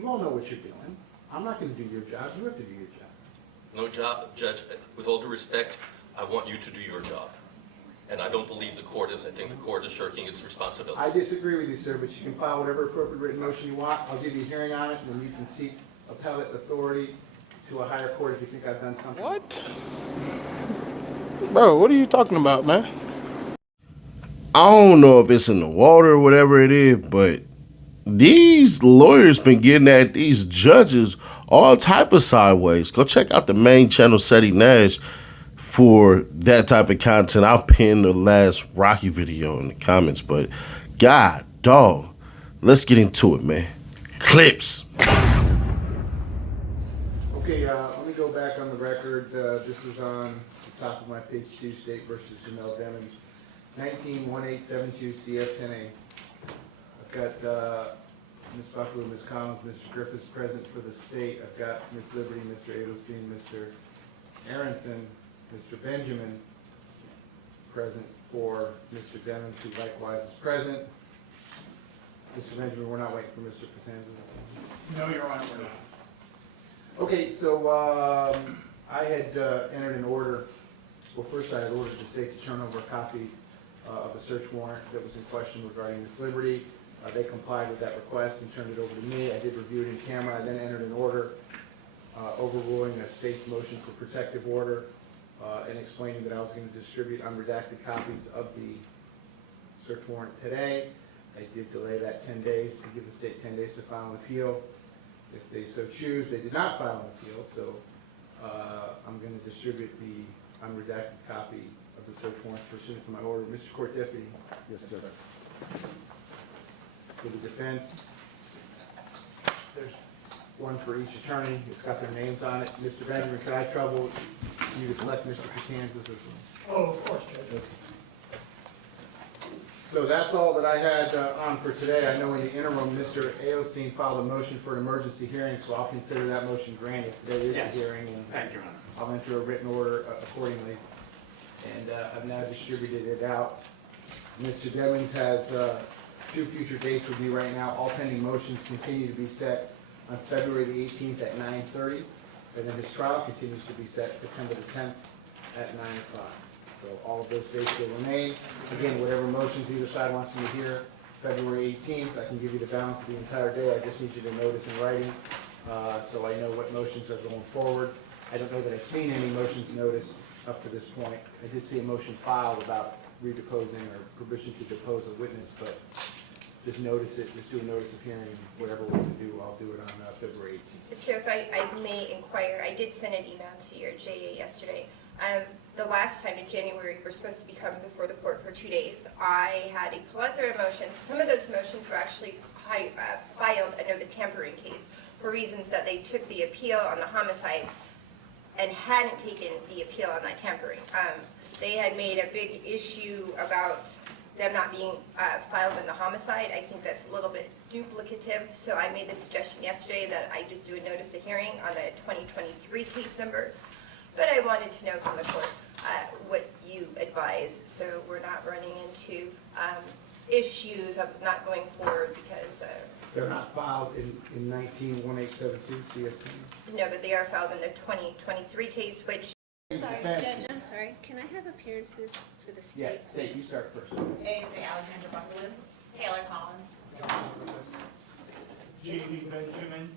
You all know what you're doing. I'm not going to do your job. You have to do your job. No job, Judge. With all due respect, I want you to do your job. And I don't believe the court is. I think the court is shirking its responsibility. I disagree with you, sir, but you can file whatever appropriate written motion you want. I'll give you a hearing on it, and then you can seek appellate authority to a higher court if you think I've done something. What? Bro, what are you talking about, man? I don't know if it's in the water or whatever it is, but these lawyers been getting at these judges all type of sideways. Go check out the main channel, Seti Nash, for that type of content. I'll pin the last Rocky video in the comments, but God, dog, let's get into it, man. Clips. Okay, let me go back on the record. This is on the top of my page 2, State versus Jamel Demons, 19-1872 CF10A. I've got Ms. Buckley, Ms. Collins, Mr. Griffiths present for the state. I've got Ms. Liberty, Mr. Adelstein, Mr. Aronson, Mr. Benjamin present for Mr. Demons, who likewise is present. Mr. Benjamin, we're not waiting for Mr. Patanza. No, Your Honor, we're not. Okay, so I had entered an order. Well, first I had ordered the state to turn over a copy of a search warrant that was in question regarding Ms. Liberty. They complied with that request and turned it over to me. I did review it in camera. I then entered an order overruling the state's motion for protective order and explaining that I was going to distribute unredacted copies of the search warrant today. I did delay that 10 days to give the state 10 days to file an appeal. If they so choose, they did not file an appeal, so I'm going to distribute the unredacted copy of the search warrant pursuant to my order. Mr. Court Deputy. Yes, sir. For the defense, there's one for each attorney. It's got their names on it. Mr. Benjamin, could I trouble you to collect Mr. Patanza's as well? Oh, of course, Judge. So that's all that I had on for today. I know in the interim, Mr. Adelstein filed a motion for an emergency hearing, so I'll consider that motion granted. Today is Yes. the hearing, and Thank you, Your Honor. I'll enter a written order accordingly. And I've now distributed it out. Mr. Demings has 2 future dates with me right now. All pending motions continue to be set on February the 18th at 9:30, and then his trial continues to be set September the 10th at 9 o'clock. So all of those dates will remain. Again, whatever motions either side wants me to hear, February 18th, I can give you the balance of the entire day. I just need you to notice in writing, so I know what motions are going forward. I don't know that I've seen any motions noticed up to this point. I did see a motion filed about redeposing or permission to depose a witness, but just notice it, just do a notice of hearing, whatever we're going to do, I'll do it on February 18th. So if I may inquire, I did send an email to your JA yesterday. The last time in January, we were supposed to be coming before the court for 2 days. I had a plethora of motions. Some of those motions were actually filed under the tampering case for reasons that they took the appeal on the homicide and hadn't taken the appeal on that tampering. They had made a big issue about them not being filed in the homicide. I think that's a little bit duplicative, so I made the suggestion yesterday that I just do a notice of hearing on the 2023 case number. But I wanted to know from the court what you advise, so we're not running into issues of not going forward because... They're not filed in 19-1872 CFP? No, but they are filed in the 2023 case, which... Sorry, Judge, I'm sorry. Can I have appearances for the Yeah, state? State, you start first. A is Alexandra Buckwood. Taylor Collins. Jamie Benjamin.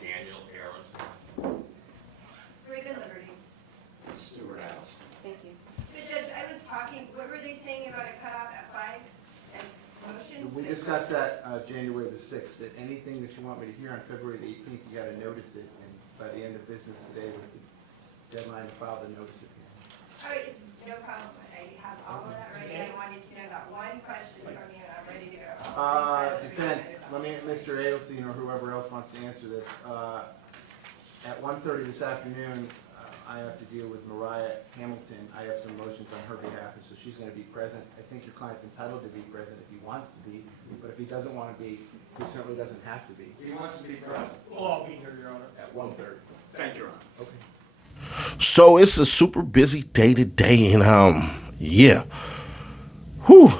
Daniel Aronson. Regan Liberty. Stuart Allison. Thank you. But Judge, I was talking, what were they saying about a cutoff at 5 as motions? We discussed that January the 6th, that anything that you want me to hear on February the 18th, you got to notice it, and by the end of business today was the deadline to file the notice of hearing. All right, no problem. I have all of that ready. I wanted to know that one question from you, and I'm ready to go. Defense, let me, Mr. Adelstein or whoever else wants to answer this. At 1:30 this afternoon, I have to deal with Mariah Hamilton. I have some motions on her behalf, and so she's going to be present. I think your client's entitled to be present if he wants to be, but if he doesn't want to be, he certainly doesn't have to be. He wants to be present. We'll all be here, Your Honor. At 1:30. Thank you, Your Honor. Okay. So it's a super busy day today, and yeah. Whew.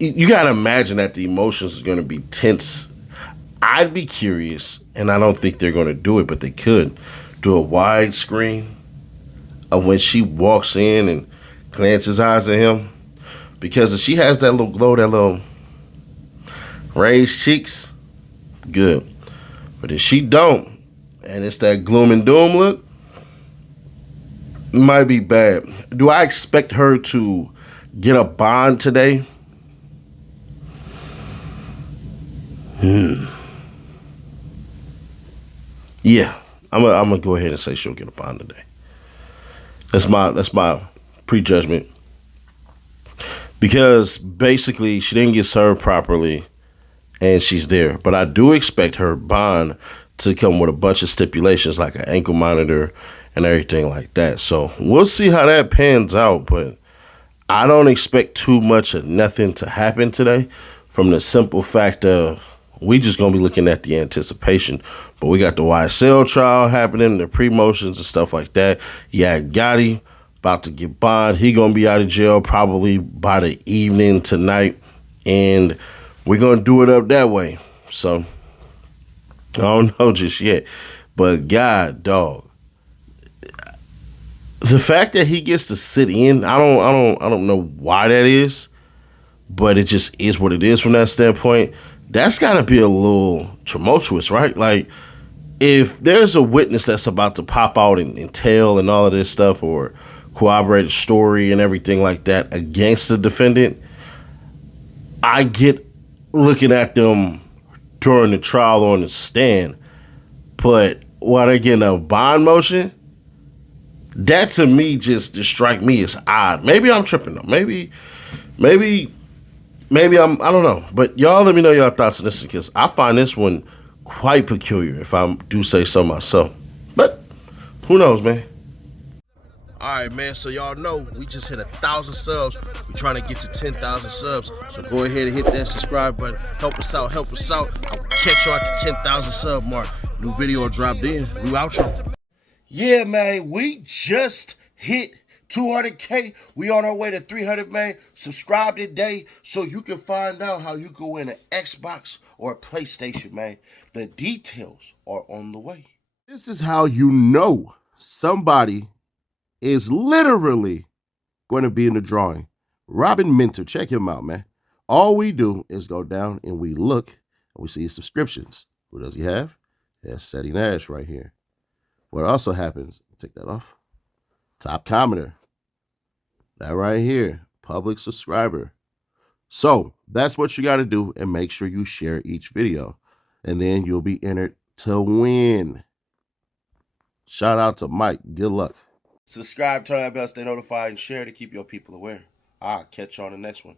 You gotta imagine that the emotions are gonna be tense I'd be curious, and I don't think they're going to do it, but they could do a widescreen of when she walks in and glances eyes at him. Because if she has that little glow, that little raised cheeks, good. But if she don't, and it's that gloom and doom look, it might be bad. Do I expect her to get a bond today? Yeah, I'm gonna go ahead and say she'll get a bond today. That's my prejudgment. Because basically she didn't get served properly and she's there. But I do expect her bond to come with a bunch of stipulations like an ankle monitor and everything like that. So we'll see how that pans out, but I don't expect too much of nothing to happen today from the simple fact of we just going to be looking at the anticipation. But we got the YSL trial happening, the pre-motions and stuff like that. Yeah, Gotti about to get bond. He going to be out of jail probably by the evening tonight. And we're going to do it up that way. So I don't know just yet. But God, dog. The fact that he gets to sit in, I don't know why that is, but it just is what it is from that standpoint. That's got to be a little tumultuous, right? Like, if there's a witness that's about to pop out and tell and all of this stuff or corroborate a story and everything like that against the defendant, I get looking at them during the trial on the stand. But while they're getting a bond motion, that to me just strike me as odd. Maybe I'm tripping though. Maybe I don't know. But y'all let me know your thoughts on this because I find this one quite peculiar if I do say so myself. But who knows, man? All right, man. So y'all know we just hit 1,000 subs. We're trying to get to 10,000 subs. So go ahead and hit that subscribe button. Help us out. Help us out. I'll catch y'all at the 10,000 sub mark. New video dropped in. We out you. Yeah, man. We just hit 200K. We on our way to 300, man. Subscribe today so you can find out how you can win an Xbox or a PlayStation, man. The details are on the way. This is how you know somebody is literally going to be in the drawing. Robin Minter, check him out, man. All we do is go down and we look and we see his subscriptions. Who does he have? He has Seti Nash right here. What also happens, take that off. Top commenter. That right here, public subscriber. So that's what you got to do and make sure you share each video. And then you'll be entered to win. Shout out to Mike. Good luck. Subscribe, turn that bell, stay notified, and share to keep your people aware. I'll catch you on the next one.